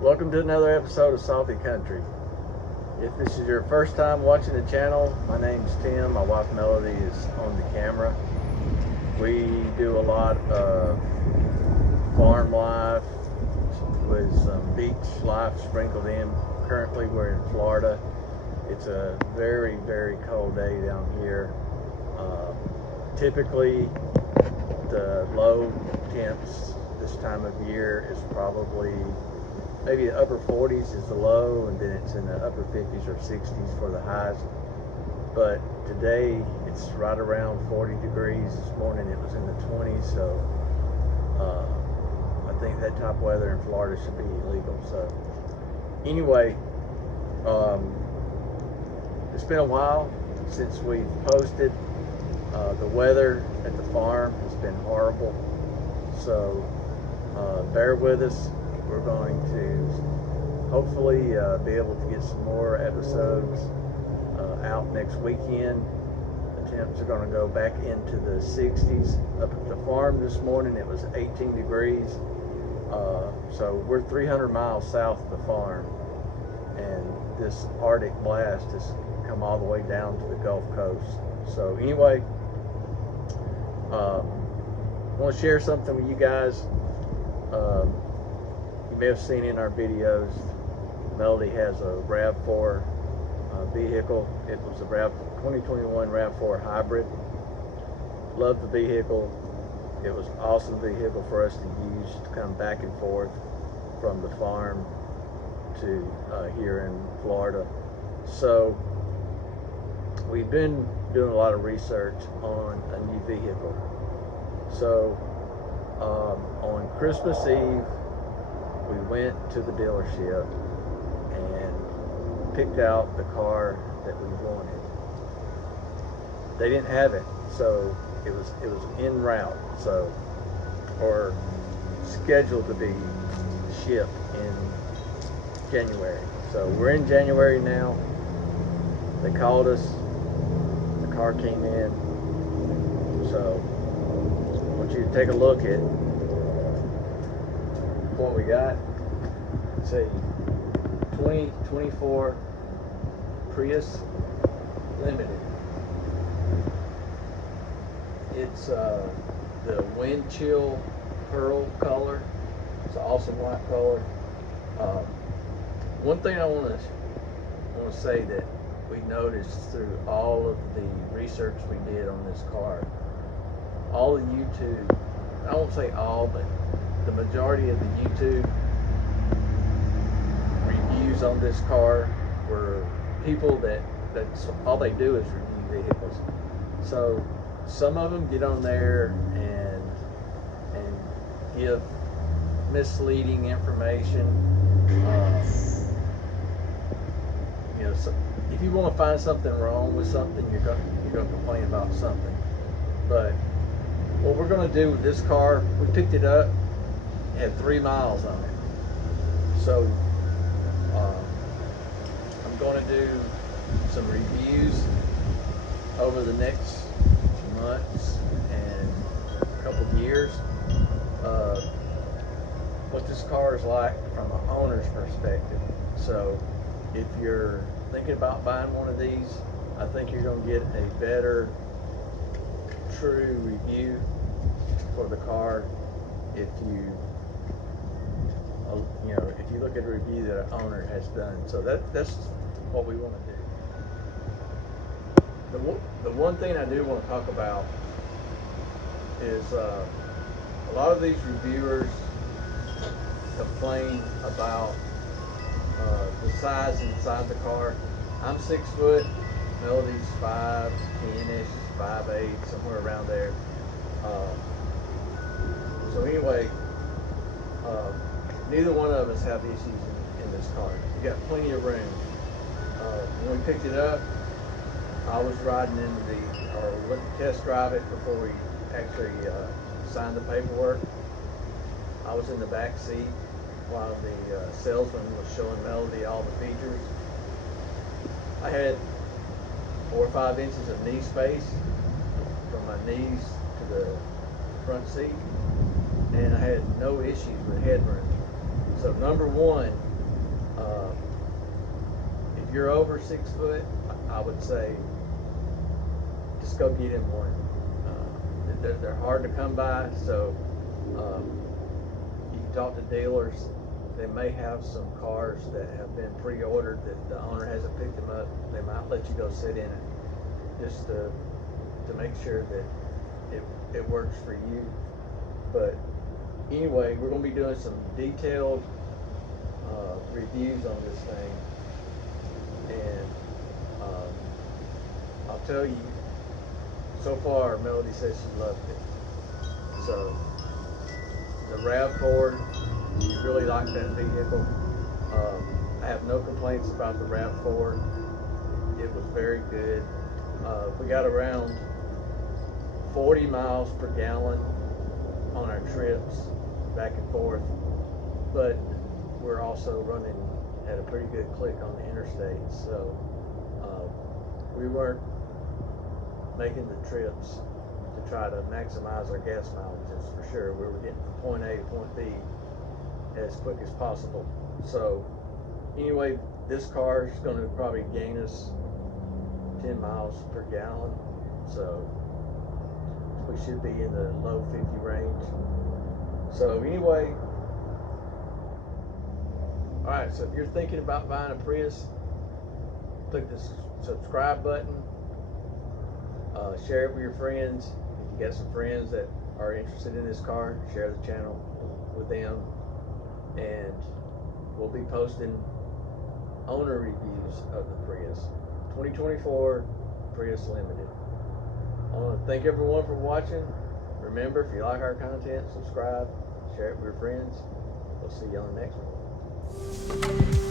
Welcome to another episode of Salty Country. If this is your first time watching the channel, my name's Tim. My wife Melody is on the camera. We do a lot of farm life with some beach life sprinkled in. Currently we're in Florida. It's a very, very cold day down here. Typically the low temps this time of year is probably maybe the upper 40s is the low, and then it's in the upper 50s or 60s for the highs. But today it's right around 40 degrees. This morning it was in the 20s, so I think that type of weather in Florida should be illegal. So anyway, it's been a while since we've posted. The weather at the farm has been horrible, so bear with us. We're going to hopefully be able to get some more episodes out next weekend. The temps are going to go back into the 60s. Up at the farm this morning it was 18 degrees. So we're 300 miles south of the farm, and this Arctic blast has come all the way down to the Gulf Coast. So anyway, I want to share something with you guys. You may have seen in our videos, Melody has a RAV4 vehicle. It was a 2021 RAV4 hybrid. Loved the vehicle. It was an awesome vehicle for us to use to come back and forth from the farm to here in Florida. So we've been doing a lot of research on a new vehicle. So on Christmas Eve, we went to the dealership and picked out the car that we wanted. They didn't have it, so it was en route, so, or scheduled to be shipped in January. So we're in January now. They called us. The car came in. So I want you to take a look at what we got. It's a 2024 Prius Limited. It's the wind chill pearl color. It's an awesome white color. One thing I want to say that we noticed through all of the research we did on this car, all the YouTube, I won't say all, but the majority of the YouTube reviews on this car were people that's all they do is review vehicles. So some of them get on there and give misleading information. You know, so if you want to find something wrong with something, you're going to complain about something. But what we're going to do with this car, we picked it up, it had 3 miles on it. So I'm going to do some reviews over the next months and a couple of years. What this car is like from an owner's perspective. So if you're thinking about buying one of these, I think you're going to get a better, true review for the car if you if you look at a review that an owner has done. So that's what we want to do. The one thing I do want to talk about is a lot of these reviewers complain about the size inside the car. I'm 6 foot, Melody's 5'10"-ish, 5'8", somewhere around there. So anyway, neither one of us have issues in this car. We got plenty of room. When we picked it up, I was riding went to test drive it before we actually signed the paperwork. I was in the back seat while the salesman was showing Melody all the features. I had 4 or 5 inches of knee space from my knees to the front seat, and I had no issues with headroom. So number one, If you're over 6 foot, I would say just go get him one. They're hard to come by, so you can talk to dealers. They may have some cars that have been pre-ordered that the owner hasn't picked them up. They might let you go sit in it just to make sure that it works for you. But anyway, we're going to be doing some detailed reviews on this thing, and I'll tell you, so far Melody says she loved it. So the RAV4, she really liked that vehicle. I have no complaints about the RAV4. It was very good. We got around 40 miles per gallon on our trips back and forth, but we're also running at a pretty good click on the interstate, so we weren't making the trips to try to maximize our gas mileages, for sure. We were getting from point A to point B as quick as possible. So anyway, this car is going to probably gain us 10 miles per gallon, so we should be in the low 50 range. So anyway, all right, so if you're thinking about buying a Prius, click the subscribe button, share it with your friends. If you got some friends that are interested in this car, share the channel with them, and we'll be posting owner reviews of the Prius 2024 Prius Limited. I want to thank everyone for watching. Remember, if you like our content, subscribe, share it with your friends. We'll see you on the next one.